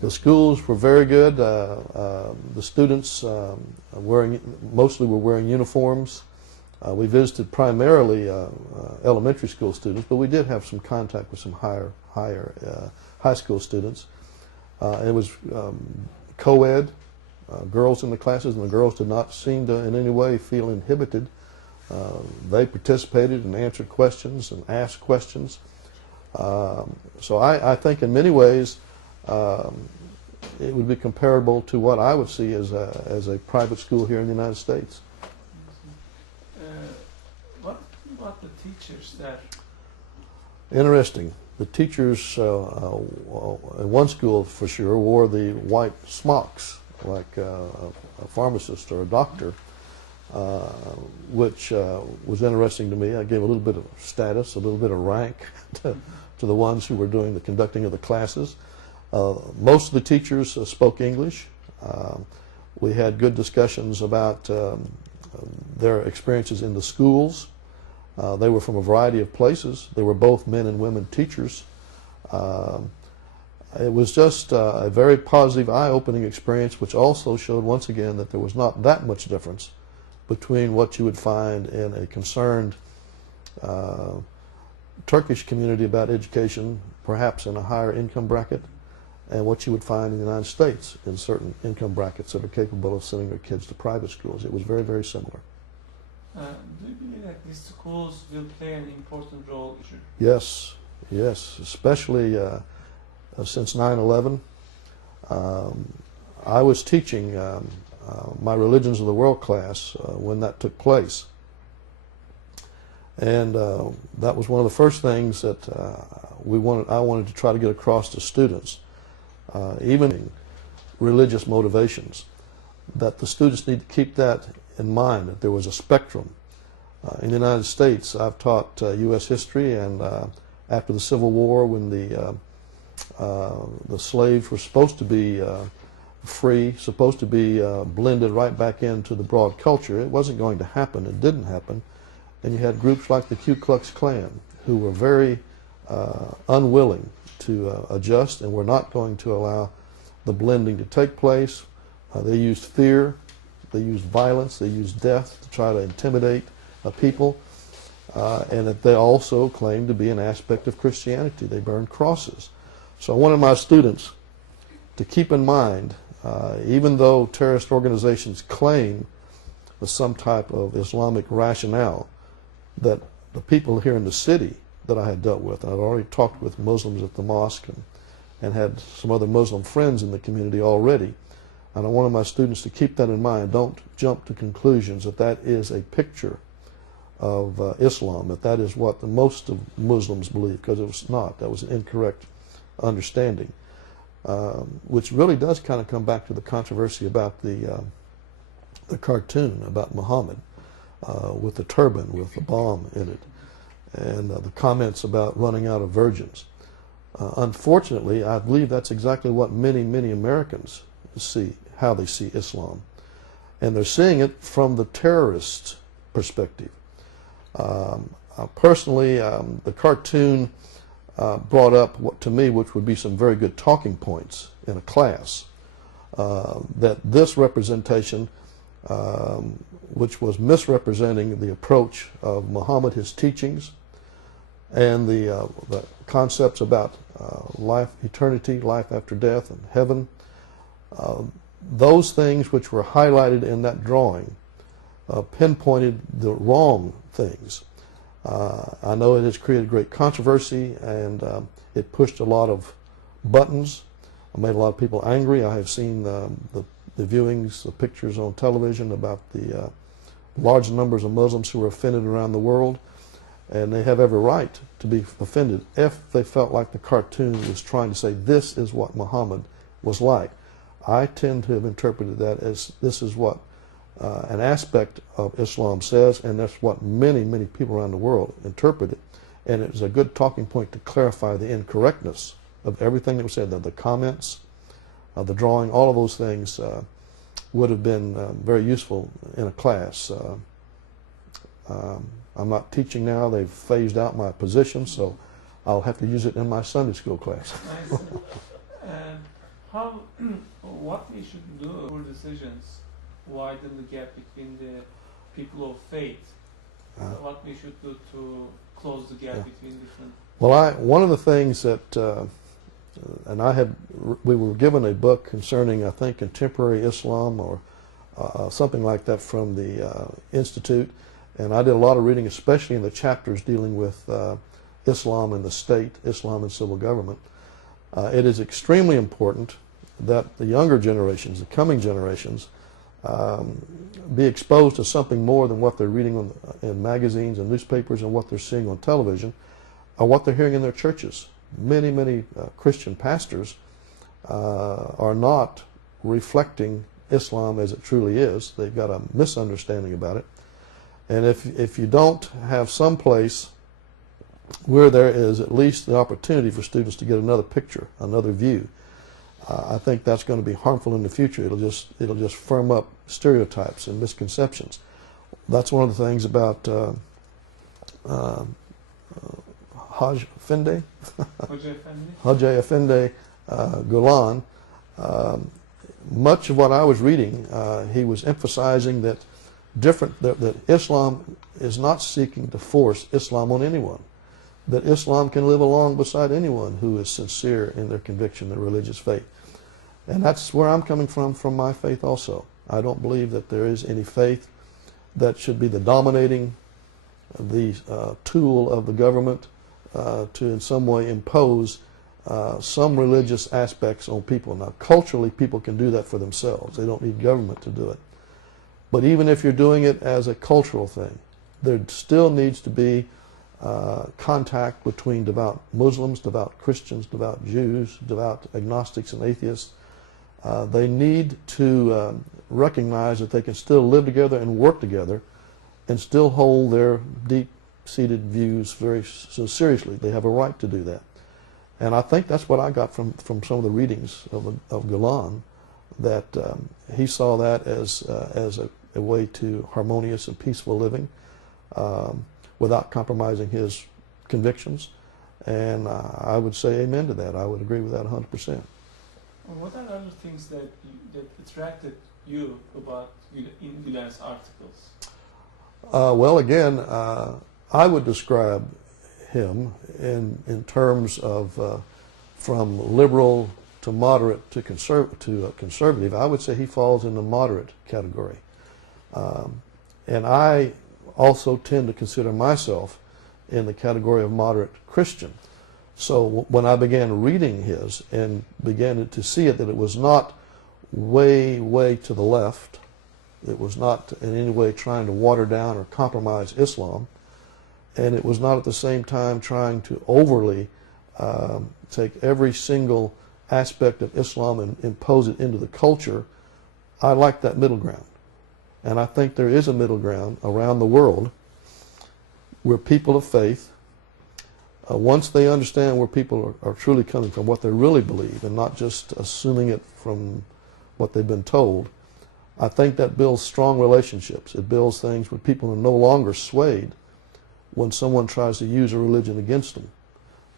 The schools were very good. The students mostly were wearing uniforms. We visited primarily elementary school students, but we did have some contact with some high school students. It was co-ed, girls in the classes, and the girls did not seem to in any way feel inhibited. They participated and answered questions and asked questions. So I think in many ways it would be comparable to what I would see as a private school here in the United States. What about the teachers there? Interesting. The teachers in one school for sure wore the white smocks like a pharmacist or a doctor, which was interesting to me. I gave a little bit of status, a little bit of rank to the ones who were doing the conducting of the classes. Most of the teachers spoke English. We had good discussions about their experiences in the schools. They were from a variety of places. They were both men and women teachers. It was just a very positive, eye-opening experience, which also showed once again that there was not that much difference between what you would find in a concerned Turkish community about education, perhaps in a higher income bracket, and what you would find in the United States in certain income brackets that are capable of sending their kids to private schools. It was very, very similar. Do you believe that these schools will play an important role? Yes, yes, especially since 9/11. I was teaching my Religions of the World class when that took place. And that was one of the first things that I wanted to try to get across to students, even religious motivations, that the students need to keep that in mind, that there was a spectrum. In the United States, I've taught U.S. history, and after the Civil War, when the slaves were supposed to be free, supposed to be blended right back into the broad culture, it wasn't going to happen. It didn't happen. And you had groups like the Ku Klux Klan who were very unwilling to adjust and were not going to allow the blending to take place. They used fear, they used violence, they used death to try to intimidate people, and that they also claimed to be an aspect of Christianity. They burned crosses. So I wanted my students to keep in mind, even though terrorist organizations claim some type of Islamic rationale, that the people here in the city that I had dealt with, and I'd already talked with Muslims at the mosque and had some other Muslim friends in the community already, and I wanted my students to keep that in mind. Don't jump to conclusions that that is a picture of Islam, that is what the most of Muslims believe, because it was not. That was an incorrect understanding, which really does kind of come back to the controversy about the cartoon about Muhammad with the turban with the bomb in it, and the comments about running out of virgins. Unfortunately, I believe that's exactly what many, many Americans see, how they see Islam. And they're seeing it from the terrorist perspective. Personally, the cartoon brought up what to me, which would be some very good talking points in a class, that this representation, which was misrepresenting the approach of Muhammad, his teachings, and the concepts about life, eternity, life after death, and heaven, those things which were highlighted in that drawing pinpointed the wrong things. I know it has created great controversy, and it pushed a lot of buttons. It made a lot of people angry. I have seen the viewings, the pictures on television about the large numbers of Muslims who were offended around the world, and they have every right to be offended if they felt like the cartoon was trying to say this is what Muhammad was like. I tend to have interpreted that as this is what an aspect of Islam says, and that's what many, many people around the world interpret it. And it was a good talking point to clarify the incorrectness of everything that was said. The comments, the drawing, all of those things would have been very useful in a class. I'm not teaching now. They've phased out my position, so I'll have to use it in my Sunday school class. how what we should do for decisions widen the gap between the people of faith. What we should do to close the gap between different. Well, one of the things that, and we were given a book concerning, I think, contemporary Islam or something like that from the Institute, and I did a lot of reading, especially in the chapters dealing with Islam and the state, Islam and civil government. It is extremely important that the younger generations, the coming generations, be exposed to something more than what they're reading in magazines and newspapers and what they're seeing on television or what they're hearing in their churches. Many Christian pastors are not reflecting Islam as it truly is. They've got a misunderstanding about it. And if you don't have some place where there is at least the opportunity for students to get another picture, another view, I think that's going to be harmful in the future. It'll just firm up stereotypes and misconceptions. That's one of the things about Hajj Effendi, Gulen. Much of what I was reading, he was emphasizing that that Islam is not seeking to force Islam on anyone. That Islam can live along beside anyone who is sincere in their conviction, their religious faith. And that's where I'm coming from my faith also. I don't believe that there is any faith that should be the dominating, the tool of the government to in some way impose some religious aspects on people. Now, culturally, people can do that for themselves. They don't need government to do it. But even if you're doing it as a cultural thing, there still needs to be contact between devout Muslims, devout Christians, devout Jews, devout agnostics and atheists. They need to recognize that they can still live together and work together and still hold their deep-seated views very seriously. They have a right to do that. And I think that's what I got from some of the readings of Gulen, that he saw that as a way to harmonious and peaceful living without compromising his convictions. And I would say amen to that. I would agree with that 100%. What are other things that attracted you about in Gulen's articles? Well, again, I would describe him in terms of from liberal to moderate to conservative. I would say he falls in the moderate category. And I also tend to consider myself in the category of moderate Christian. So when I began reading his and began to see it, that it was not way to the left, it was not in any way trying to water down or compromise Islam, and it was not at the same time trying to overly take every single aspect of Islam and impose it into the culture. I like that middle ground. And I think there is a middle ground around the world where people of faith, once they understand where people are truly coming from, what they really believe, and not just assuming it from what they've been told, I think that builds strong relationships. It builds things where people are no longer swayed when someone tries to use a religion against them.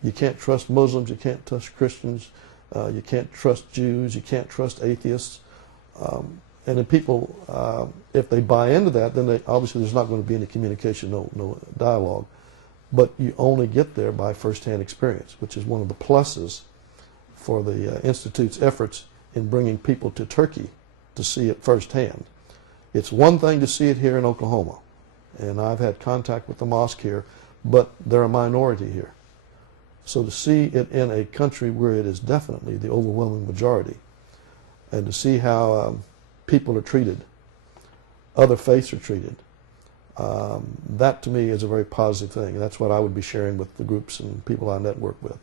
You can't trust Muslims, you can't trust Christians, you can't trust Jews, you can't trust atheists. And then people, if they buy into that, then obviously there's not going to be any communication, no dialogue. But you only get there by first-hand experience, which is one of the pluses for the Institute's efforts in bringing people to Turkey to see it firsthand. It's one thing to see it here in Oklahoma, and I've had contact with the mosque here, but they're a minority here. So to see it in a country where it is definitely the overwhelming majority, and to see how people are treated, other faiths are treated, that to me is a very positive thing. And that's what I would be sharing with the groups and people I network with.